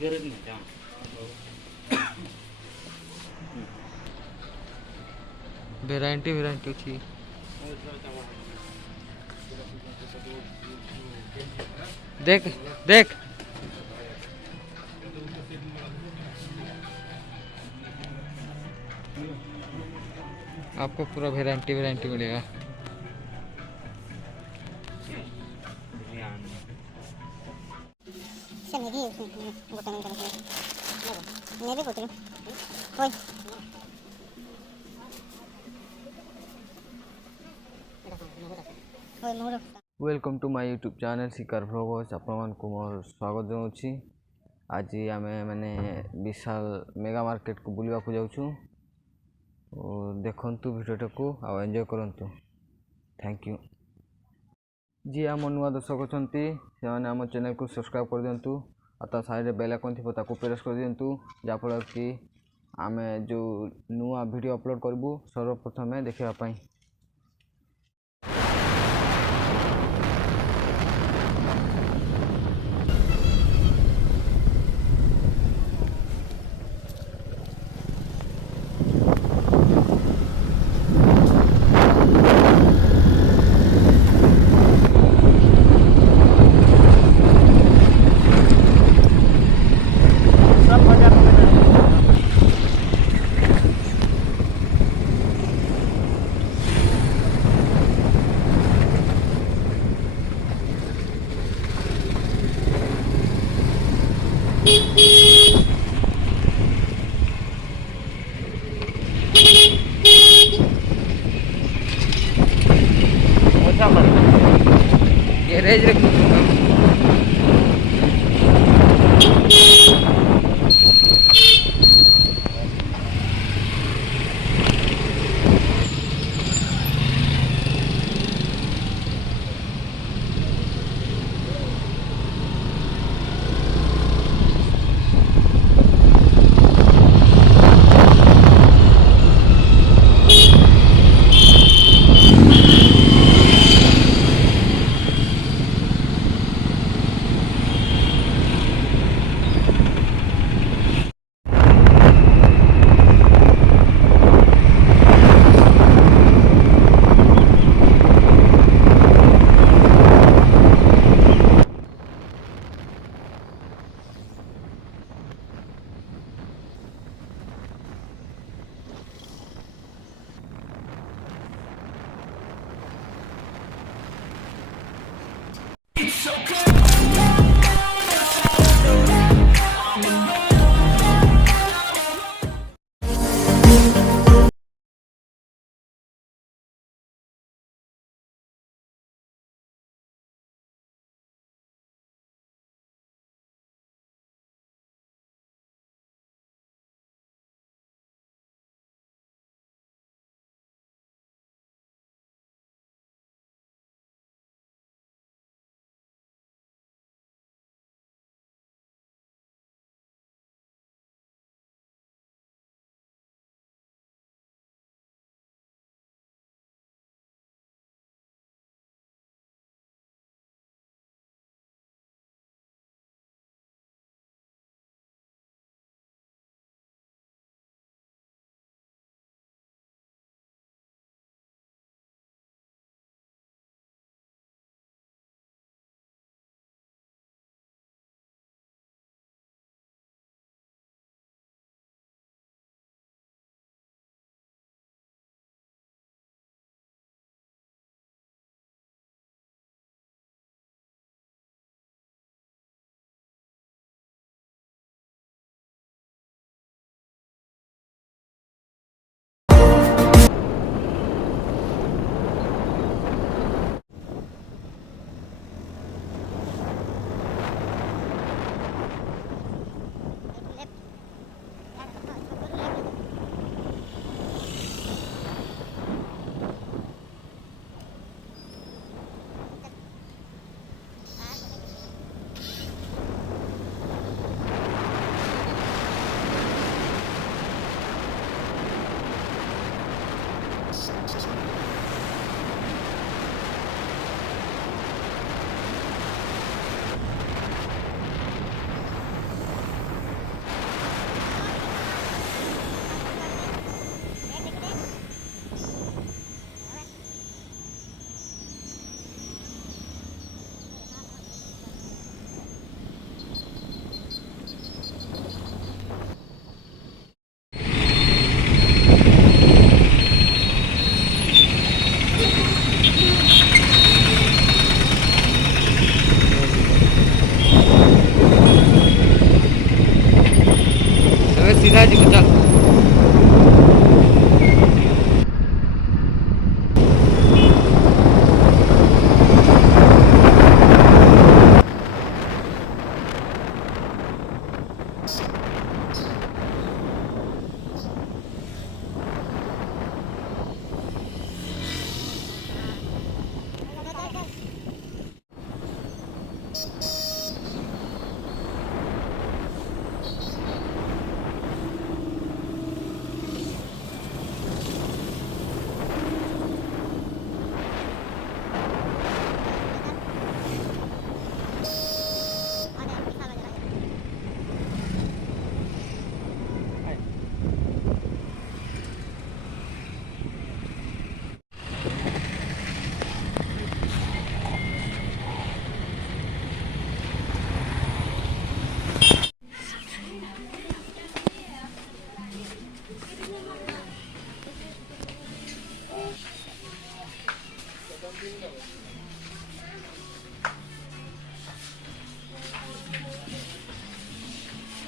गरज नाही त्या भेरायटी भेरायटी अच्छी देख देख आपको पूरा वेराइटी वेराइटी मिलेगा। Welcome to my YouTube channel Shikar vlogs आपको मोर स्वागत जनाऊँगी। आज आम मैंने विशाल मेगा मार्केट को बुलवा को जाऊँ। देखंतु वीडियो को आ एंजॉय करंतु। Thank you. जी आम नुआ दर्शक अच्छा से आम चैनल को सब्सक्राइब कर दिंतु और साइड बेल आइकन थी ताको प्रेस कर दिंतु जहाँफल कि आम जो नुआ वीडियो अपलोड करूँ सर्वप्रथमे देखापी। गैरेज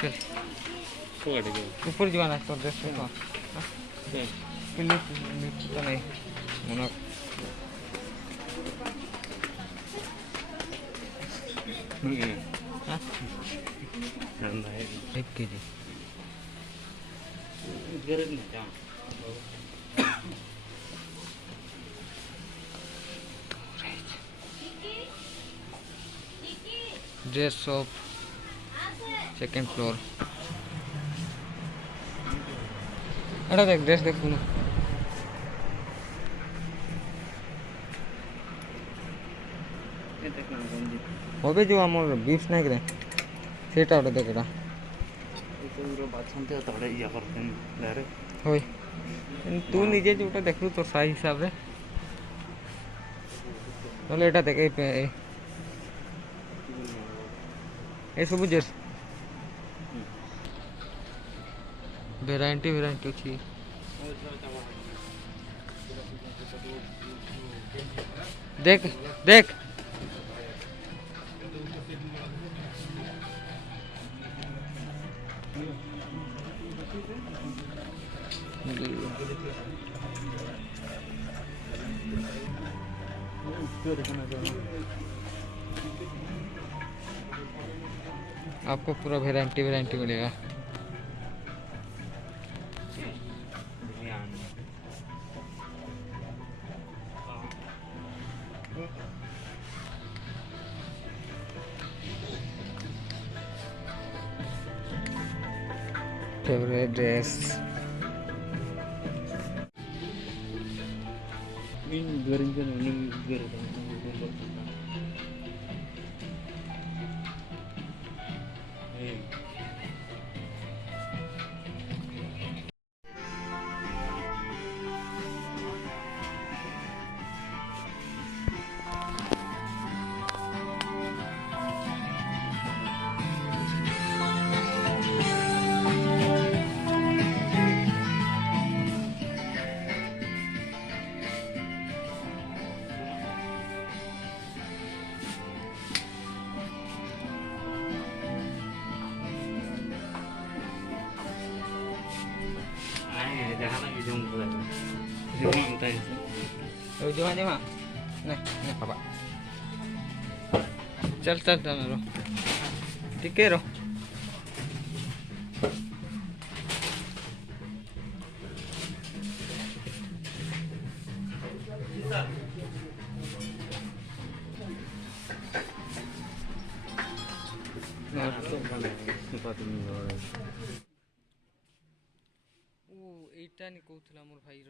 चल କୁଆଡ଼େ ଯିବ? ऊपर जीवा ना तो ड्रेस में ଚାଲ। क्लिप तो नहीं मन हाँ ठंडा है। 1 kg गरज नहीं क्या? ड्रेस शॉप सेकंड फ्लोर एटा देख ड्रेस देख पुनः ये देखना गंजी। होबे जो हमर बीफ नहीं करे सेटा ओटा देख एटा ये तो पूरा बाछंते तड़े या करते हैं डायरेक्ट। होय तू निजे जोटा देखलु तो साइज हिसाब रे नले एटा देख ए सब जेस वैरायटी अछि देख देख आपको पूरा वैरायटी मिलेगा। फेवरेट ड्रेस इन गरज नहीं गरज jangan lagi jom pula. Jom kita itu. जो है वहाँ नहीं पापा चल चल चल रो ठीक है रो এইটা নি কହୁଥିଲା ମୋର ଭାଇର